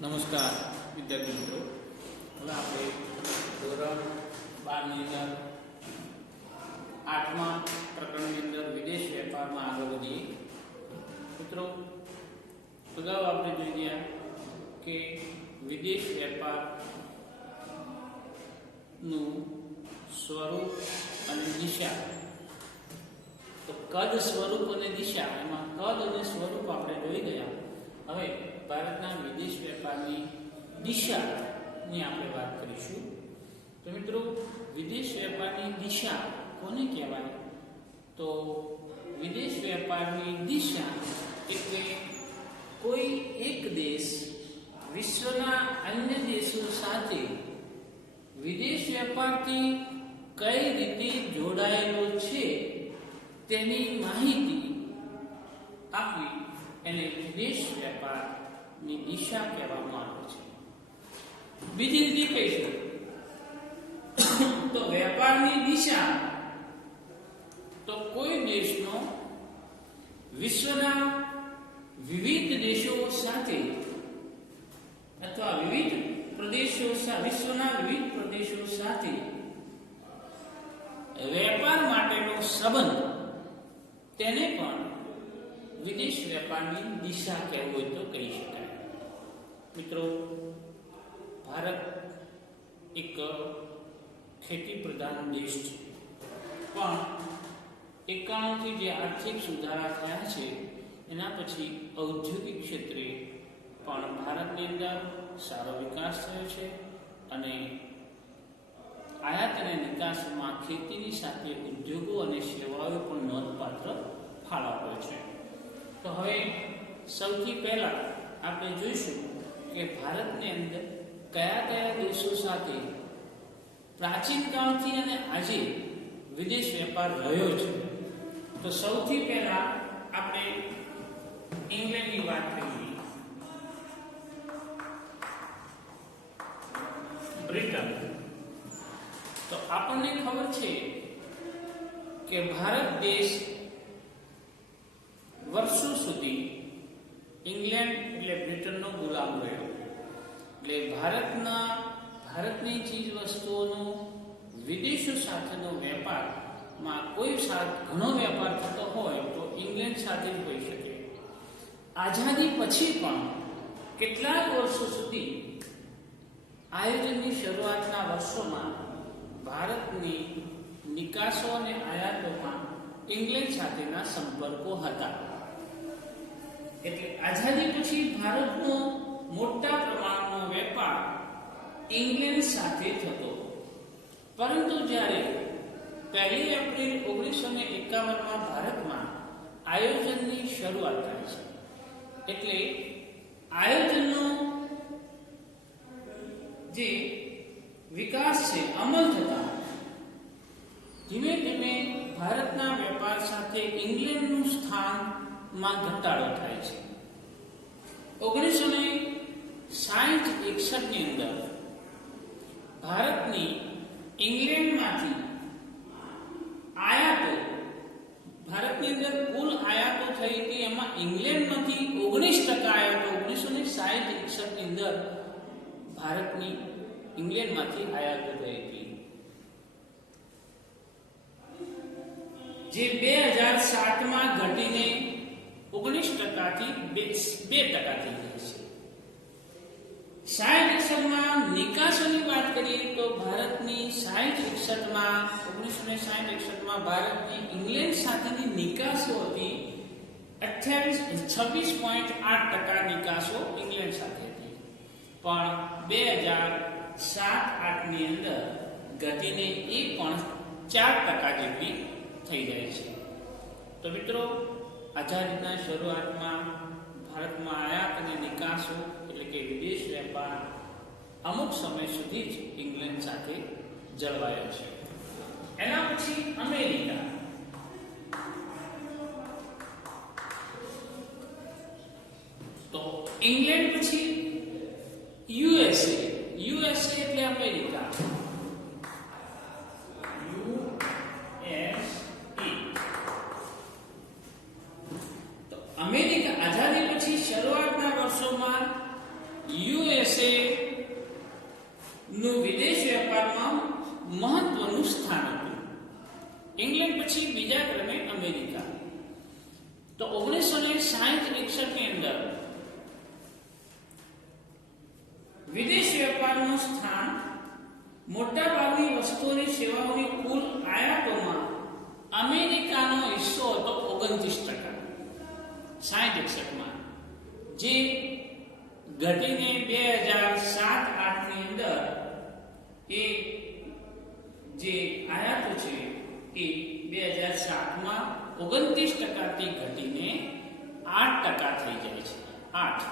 નમસ્કાર વિદ્યાર્થી મિત્રો. હવે આપણે ધોરણ 12 ની અંદર 8મા પ્રકરણની અંદર વિદેશ વેપારમાં આગળ વધીએ. મિત્રો, અગાઉ આપણે જોઈ ગયા કે વિદેશ વેપારનું સ્વરૂપ અને દિશા. તો કદ, સ્વરૂપ અને દિશા, એમાં કદ અને સ્વરૂપ આપણે જોઈ ગયા. હવે ભારતના વિદેશ વેપારની દિશાની આપણે વાત કરીશું. તો મિત્રો, વિદેશ વેપારની દિશા કોને કહેવાય? તો વિદેશ વેપારની દિશા એટલે કોઈ એક દેશ વિશ્વના અન્ય દેશો સાથે વિદેશ વેપારથી કઈ રીતે જોડાયેલો છે તેની માહિતી આપવી એને વિદેશ વેપારની દિશા કહેવામાં આવે છે. બીજી રીતે કહીશું તો વેપારની દિશા તો કોઈ દેશનો વિશ્વના વિવિધ દેશો સાથે અથવા વિવિધ પ્રદેશો વિશ્વના વિવિધ પ્રદેશો સાથે વેપાર માટેનો સંબંધ, તેને પણ વિદેશ વેપારની દિશા કહેવું હોય તો કહી શકાય. મિત્રો, ભારત એક ખેતી પ્રધાન દેશ છે, પણ 91 થી જે આર્થિક સુધારા થયા છે એના પછી ઔદ્યોગિક ક્ષેત્રે પણ ભારતની અંદર સારો વિકાસ થયો છે અને આયાત અને નિકાસમાં ખેતીની સાથે ઉદ્યોગો અને સેવાઓ પણ નોંધપાત્ર ફાળો આપ્યો છે. તો હવે સૌથી પહેલા આપણે જોઈશું કે ભારતની અંદર કયા કયા દેશો સાથે પ્રાચીન કાળથી અને આજે વિદેશ વેપાર રહ્યો છે. તો સૌથી પહેલા આપણે ઇંગ્લેન્ડની વાત કરીએ. બ્રિટન. તો આપણને ખબર છે કે ભારત દેશ વર્ષો સુધી ઇંગ્લેન્ડ એટલે બ્રિટનનો ગુલામ રહ્યો. એટલે ભારતની ચીજ વસ્તુઓનો વિદેશો સાથેનો વેપારમાં કોઈ ઘણો વેપાર થતો હોય તો ઇંગ્લેન્ડ સાથે જ હોઈ શકે. આઝાદી પછી પણ કેટલાક વર્ષો સુધી આયોજનની શરૂઆતના વર્ષોમાં ભારતની નિકાસો અને આયાતોમાં ઇંગ્લેન્ડ સાથેના સંપર્કો હતા. એટલે આઝાદી પછી ભારતનો મોટા પ્રમાણનો વેપાર ઇંગ્લેન્ડ સાથે થતો. પરંતુ જ્યારે 1 એપ્રિલ 1951માં ભારતમાં આયોજનની શરૂઆત થાય છે, એટલે આયોજનનો જે વિકાસ છે અમલ થતા ધીમે ધીમે ભારતના વેપાર સાથે ઇંગ્લેન્ડનું સ્થાનમાં ઘટાડો થાય છે. 1960-61 ની અંદર ભારતની ઇંગ્લેન્ડમાંથી આયાતો, ભારતની અંદર કુલ આયાતો થઈ હતી, એમાં ઇંગ્લેન્ડમાંથી 19% આયાતો 1960-61 ની અંદર ભારતની ઇંગ્લેન્ડમાંથી આયાતો થઈ હતી, જે 2007માં ઘટીને 19%થી 2% થઈ ગઈ છે. 60-61માં નિકાસોની વાત કરીએ તો ભારતની 60-61માં 1960-61માં ભારતની ઇંગ્લેન્ડ સાથેની નિકાસો હતી 26.8% નિકાસો ઇંગ્લેન્ડ સાથે હતી, પણ 2007-8 ની અંદર ઘટીને એ પણ 4% જેટલી થઈ જાય છે. તો મિત્રો, આઝાદીના શરૂઆતમાં ભારતમાં આયાત અને નિકાસો એટલે કે વિદેશ વેપાર અમુક સમય સુધી જ ઇંગ્લેન્ડ સાથે જળવાયો છે. એના પછી અમેરિકા. તો ઇંગ્લેન્ડ પછી યુએસએ એટલે અમેરિકા. અમેરિકા આઝાદી પછી શરૂઆતના વર્ષોમાં યુએસએ નું વિદેશ વેપારમાં મહત્વનું સ્થાન હતું. ઇંગ્લેન્ડ પછી બીજા ક્રમે અમેરિકા. તો 1960-61 ની અંદર વિદેશ વેપારનું સ્થાન મોટાભાગની વસ્તુઓની સેવાઓની કુલ આયાતોમાં અમેરિકાનો હિસ્સો હતો 29%. 60-61 માં જે ઘટીને 2007-8 ની અંદર એ જે આયાતો છે એ 2007 માં 29% થી ઘટીને 8% થઈ જાય છે. 8.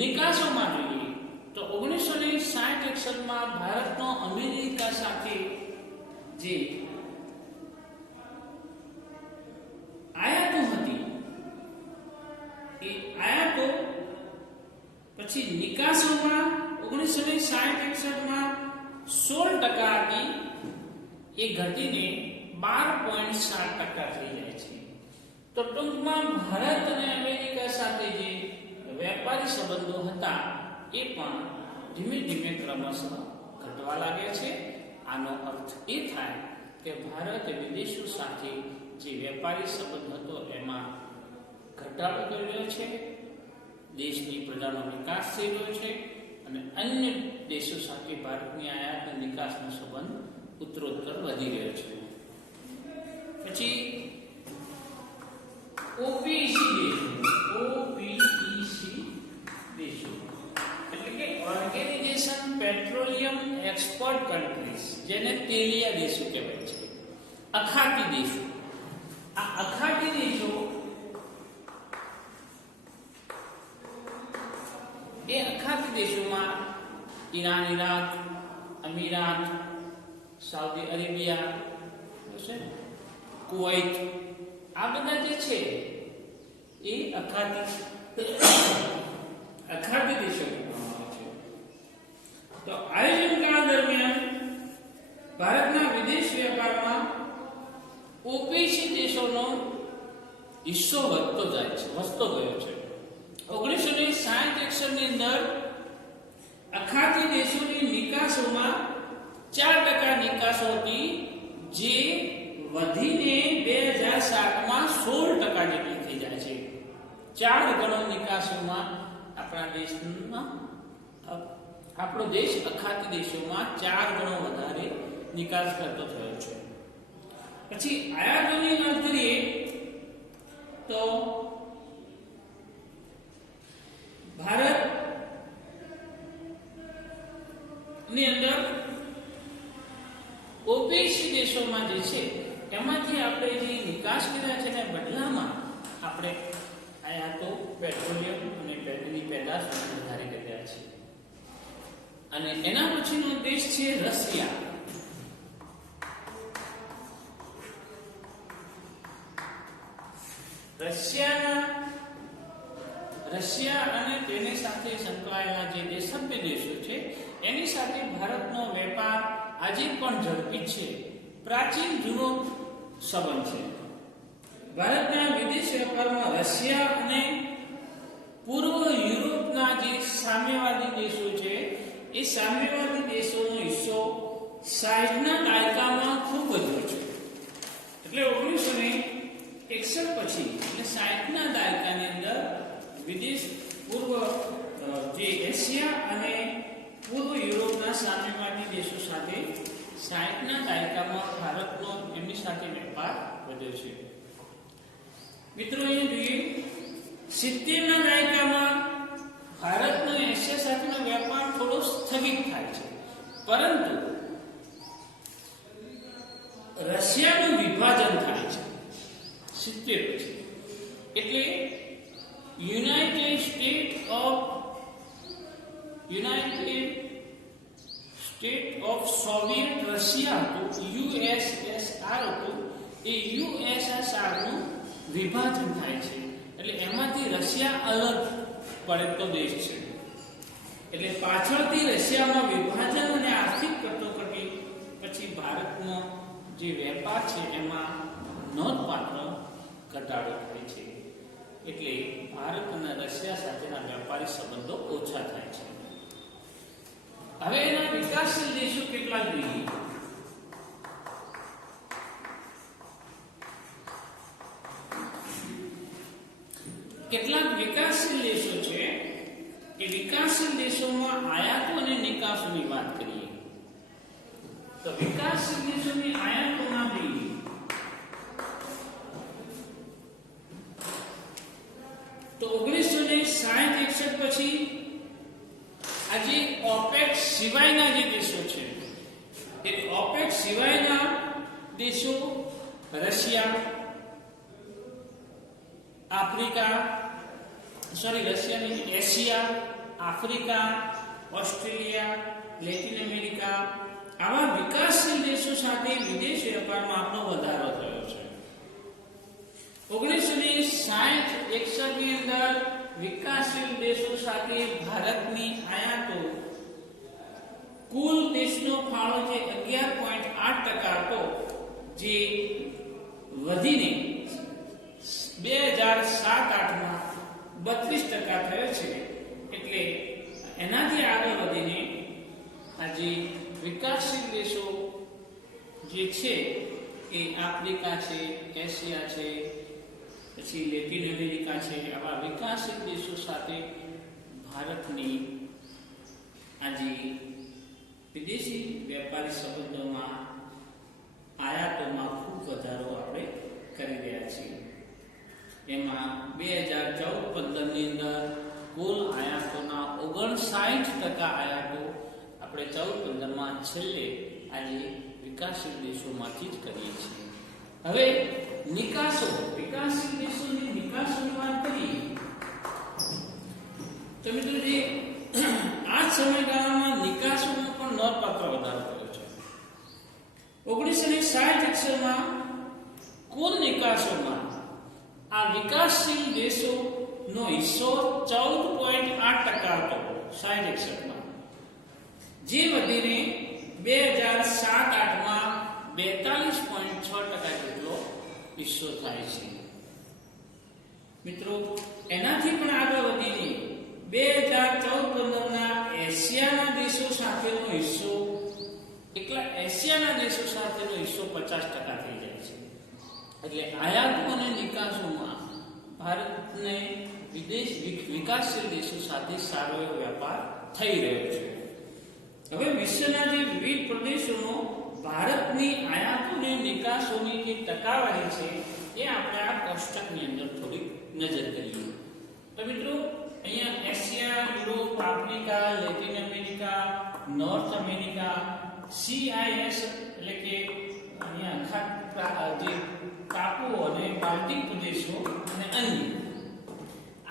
નિકાસોમાં જોઈએ તો 1960-61 માં ભારતનો અમેરિકા સાથે જે આયાતો હતી એ આયાતો પછી નિકાસોમાં 1960-61 માં 16% હતી, એ ઘટીને 12.7% થઈ જાય છે. તો ટૂંકમાં ભારત અને અમેરિકા સાથે જે વેપારી સંબંધો હતા એ પણ ધીમે ધીમે ક્રમશઃ ઘટવા લાગ્યા છે. આનો અર્થ એ થાય કે ભારત વિદેશો સાથે જે વેપારી સંબંધ હતો એમાં ઘટાડો થઈ રહ્યો છે, દેશની પ્રજાનો વિકાસ થઈ રહ્યો છે અને અન્ય દેશો સાથે ભારતની આયાત અને નિકાસનો સંબંધ ઉત્તરોત્તર વધી રહ્યો છે. પછી ઓપીઈસી દેશો એટલે કે ઓર્ગેનાઇઝેશન પેટ્રોલિયમ એક્સપોર્ટ કન્ટ્રીઝ, જેને તેલિયા દેશો કહેવાય છે, અખાતી દેશો. આ અખાતી દેશો એ અખાતી દેશોમાં Iran, Iraq, અમીરાત, Saudi Arabia, Kuwait, આ બધા જે છે એ અખાતી દેશો છે. તો આયોજનકાળ દરમિયાન ભારતના વિદેશ વેપારમાં ઓપીસી દેશોનો હિસ્સો વધતો ગયો છે. 1960-61 ની અંદર અખાતી દેશોની નિકાસોમાં 4% નિકાસો હતી, જે વધીને 2007 માં 16% જેટલી થઈ જાય છે. 4 ગણો નિકાસોમાં આપણો દેશ અખાતી દેશોમાં 4 ગણો વધારે નિકાસ કરતો થયો છે. પછી આયાતોની વાત કરીએ તો ભારત ની અંદર ઓપીસી દેશોમાં જે છે એમાંથી આપણે જે નિકાસ કર્યા છે એના બદલામાં આપણે આયાતો પેટ્રોલિયમ અને પેટ્રોલિયમની પેદાશ વધારે કર્યા છે. અને એના પછીનો દેશ છે રશિયા. રશિયા અને તેની સાથે સંકળાયેલા જે સભ્ય દેશો છે એની સાથે ભારતનો વેપાર આજે પણ ઝડપી છે. પ્રાચીન જૂનો સંબંધ છે. ભારતના વિદેશ વેપારમાં રશિયા અને પૂર્વ યુરોપના જે સામ્યવાદી દેશો છે એ સામ્યવાદી દેશોનો હિસ્સો 60ના દાયકામાં ખૂબ વધ્યો છે. એટલે 1961 પછી એટલે 60ના દાયકાની અંદર વિદેશ પૂર્વ જે એશિયા અને પૂર્વ યુરોપના સામ્યવાદી દેશો સાથે 60ના દાયકામાં ભારતનો એમની સાથે વેપાર વધ્યો છે. મિત્રો અહીંયા જોઈએ 70ના દાયકામાં ભારતનો એશિયા સાથેનો વેપાર થોડો સ્થગિત થાય છે, પરંતુ રશિયાનું વિભાજન થાય છે 70 પછી. એટલે United state of Soviet Russia હતું, યુએસએસઆર હતું, એ યુએસએસઆર નું વિભાજન થાય છે. એટલે એમાંથી રશિયા અલગ પડતો દેશ છે. એટલે પાછળથી રશિયામાં વિભાજન અને આર્થિક કટોકટી પછી ભારતનો જે વેપાર છે એમાં નોંધપાત્ર ઘટાડો થાય છે. એટલે ભારત અને રશિયા સાથેના વેપારી સંબંધો ઓછા થાય છે. હવે એના વિકાસશીલ દેશો કેટલા જોઈએ? કેટલાક વિકાસશીલ દેશો છે કે વિકાસશીલ દેશોમાં આયાતો અને નિકાસોની વાત કરીએ તો વિકાસશીલ દેશોની આયાતોમાં જોઈએ તો 1960-61 પછી આજે ઓપેક સિવાયના જે દેશો છે એ ઓપેક સિવાયના દેશો Russia, Asia, Africa, Australia, Latin America આવા વિકાસશીલ દેશો સાથે વિદેશ વેપારમાં આપણો વધારો થયો છે. 1960-61 ની અંદર વિકાસશીલ દેશો સાથે ભારતની આયાતો કુલ દેશનો ફાળો જે 11.8% હતો જે વધીને 2007-8માં 32% થયો છે. એટલે એનાથી આગળ વધીને આજે વિકાસશીલ દેશો જે છે એ આફ્રિકા છે, એશિયા છે, પછી લેટિન અમેરિકા છે, આવા વિકાસશીલ દેશો સાથે ભારતની આજે વિદેશી વેપારી સંબંધોમાં આયાતોમાં ખૂબ વધારો આપણે કરી રહ્યા છીએ. એમાં 2014-15 ની અંદર કુલ આયાતોના 59% આયાતો આપણે 14-15માં છેલ્લે આજે વિકાસશીલ દેશોમાંથી જ કરીએ છીએ. હવે નિકાસો, વિકાસશીલ દેશોની નિકાસોની વાત કરીએ તો મિત્રો જે આ સમયગાળામાં નિકાસોમાં પણ નોંધપાત્ર વધારો થયો છે. 1960-61માં કુલ નિકાસોમાં આ વિકાસશીલ દેશોનો હિસ્સો 14.8% હતો 60-61માં, જે વધીને 2007-8માં 42.6% જેટલો હિસ્સો થાય છે. મિત્રો એનાથી પણ આગળ વધીને 2014-15ના એશિયાના દેશો સાથેનો હિસ્સો એશિયાના દેશો સાથેનો હિસ્સો 50% થઈ જાય છે. એટલે આયાતો અને નિકાસોમાં ભારતને વિકાસશીલ દેશો સાથે સારો એવો વેપાર થઈ રહ્યો છે. હવે વિશ્વના જે વિવિધ પ્રદેશોનો ભારતની આયાતો અને નિકાસોની જે ટકાવારી છે એ આપણે આ કોષ્ટકની અંદર થોડી નજર કરીએ તો મિત્રો અહીંયા Asia, Europe, Africa, Latin America, north America, CIS એટલે કે અહીંયા જે ટાપુઓ અને બાલ્ટિક પ્રદેશો અને અન્ય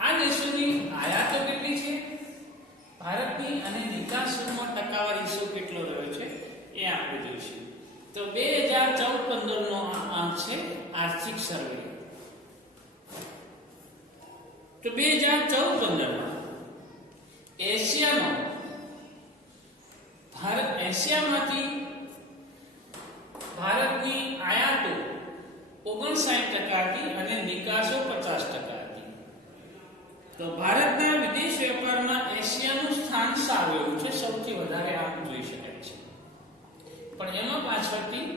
આ દેશોની આયાતો કેટલી છે ભારતની અને નિકાસોમાં ટકાવારી શું કેટલો રહ્યો છે એ આપણે જોઈશું. તો 2014-15 નો આંક છે આર્થિક સર્વે. તો 2014-15માં એશિયામાંથી ભારતની આયાતો 59% હતી અને નિકાસો 50% હતી. તો ભારતના વિદેશ વેપારમાં એશિયાનું સ્થાન સારું એવું છે, સૌથી વધારે આંક જોઈ શકાય છે. પણ એમાં પાછળથી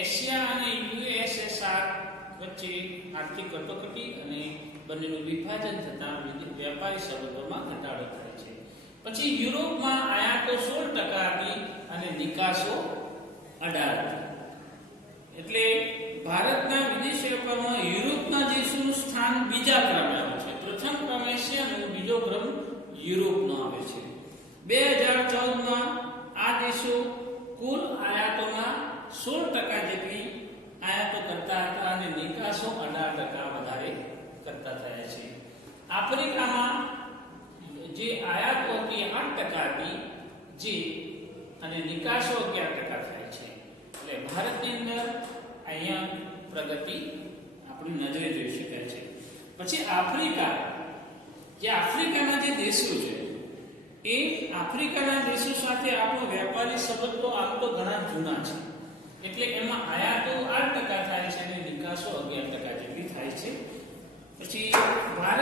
એશિયા અને USSR વચ્ચે આર્થિક કટોકટી અને બંનેનું વિભાજન થતા વેપારી સંબંધોમાં ઘટાડો થાય છે. પછી યુરોપમાં આયાતો 16% હતી અને નિકાસો 18%. એટલે ભારતના વિદેશ વેપારમાં યુરોપના દેશોનું સ્થાન બીજા ક્રમે આવે છે. પ્રથમ ક્રમ એશિયાનો, બીજો ક્રમ યુરોપનો આવે છે. 2014માં આ દેશો કુલ આયાતોમાં 16% જેટલી આયાતો કરતા હતા અને નિકાસો 18% વધારે કરતા થયા છે. આફ્રિકામાં જે આયાતો હતી 8% હતી અને નિકાસો 11% થાય છે. એટલે ભારતની અંદર અહીંયા પ્રગતિ આપણી નજરે જોઈ શકાય છે. પછી આફ્રિકાના જે દેશો છે એ આફ્રિકાના દેશો સાથે આપણો વેપારી સંબંધો આમ તો ઘણા જૂના છે. એટલે એમાં આયાતો 8% થાય છે અને નિકાસો 11% જેટલી થાય છે. પછી ભારત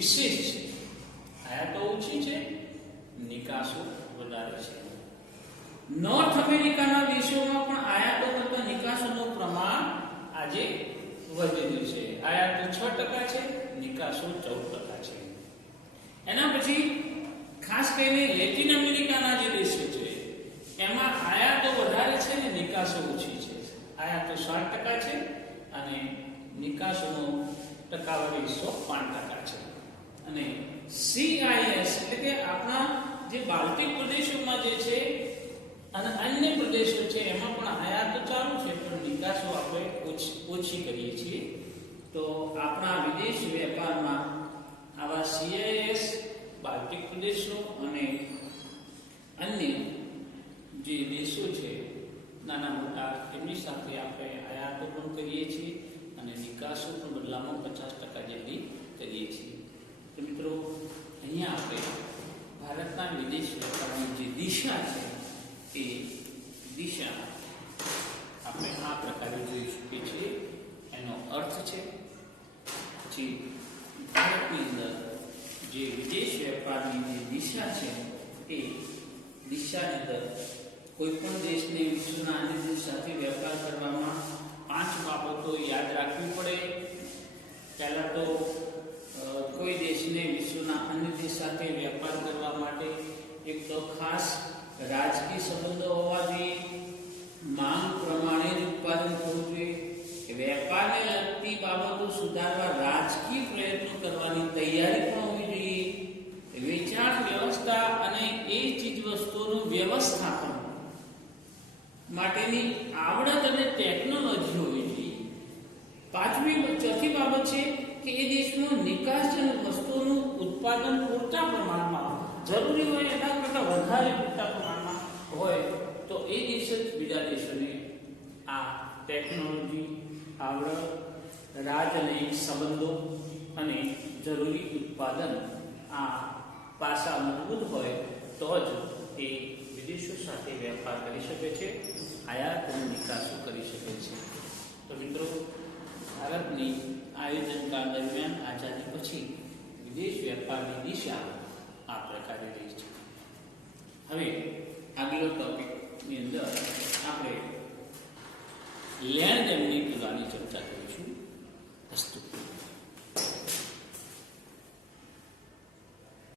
વિશેષ છે. આયાતો ઓછી છે, નિકાસો વધારે છે. નોર્થ અમેરિકાના દેશોમાં પણ આયાતો કરતા નિકાસોનું પ્રમાણ આજે વધેલું છે. આયાતો 6% છે, નિકાસો 14% છે. એના પછી ખાસ કરીને લેટિન અમેરિકાના જે દેશો છે એમાં આયાતો વધારે છે ને નિકાસો ઓછી છે. આયાતો 60% છે અને નિકાસોનો ટકાવારી 5% છે. અને CIS એટલે કે આપણા જે બાલ્ટિક પ્રદેશોમાં જે છે અને અન્ય પ્રદેશો છે એમાં પણ આયાતો ચાલુ છે પણ નિકાસો આપણે ઓછી કરીએ છીએ. તો આપણા વિદેશ વેપારમાં આવા CIS, બાલ્ટિક પ્રદેશો અને અન્ય જે દેશો છે નાના મોટા એમની સાથે આપણે આયાતો પણ કરીએ છીએ અને નિકાસો પણ બદલામાં 50% જેટલી કરીએ છીએ. તો મિત્રો અહીંયા આપણે ભારતના વિદેશ વેપારની જે દિશા છે એ દિશા આપણે આ પ્રકારે જોઈ શકીએ છીએ. એનો અર્થ છે પછી ભારતની અંદર જે વિદેશ વેપારની જે દિશા છે એ દિશાની અંદર કોઈ પણ દેશને વિશ્વના અન્ય દેશ સાથે વેપાર કરવામાં 5 બાબતો યાદ રાખવી પડે. પહેલા તો કોઈ દેશને વિશ્વના અન્ય દેશ સાથે વેપાર કરવા માટે એક તો ખાસ રાજકીય સંબંધો હોવા જોઈએ, માંગ પ્રમાણે જ ઉત્પાદન થવું જોઈએ, વેપારને લગતી બાબતો સુધારવા રાજકીય પ્રયત્નો કરવાની તૈયારી પણ હોવી જોઈએ, વેચાણ વ્યવસ્થા અને એ ચીજ વસ્તુઓનું વ્યવસ્થાપન માટેની આવડત અને ટેકનોલોજી હોવી જોઈએ. ચોથી બાબત છે કે એ દેશમાં નિકાસજનક વસ્તુઓનું ઉત્પાદન પૂરતા પ્રમાણમાં જરૂરી હોય એના કરતાં વધારે પૂરતા પ્રમાણમાં હોય તો એ દેશ જ બીજા દેશોને આ ટેકનોલોજી, આવડત, રાજનૈતિક સંબંધો અને જરૂરી ઉત્પાદન આ પાસા મજબૂત હોય તો જ એ વિદેશો સાથે વેપાર કરી શકે છે, આયાત અને નિકાસો કરી શકે છે. તો મિત્રો ભારતની આયોજનકાળ દરમિયાન આઝાદી પછી વિદેશ વેપારની દિશા આ પ્રકારે રહી છે. હવે આગલો ટોપિકની અંદર આપણે લેણ દેણની પુરાની ચર્ચા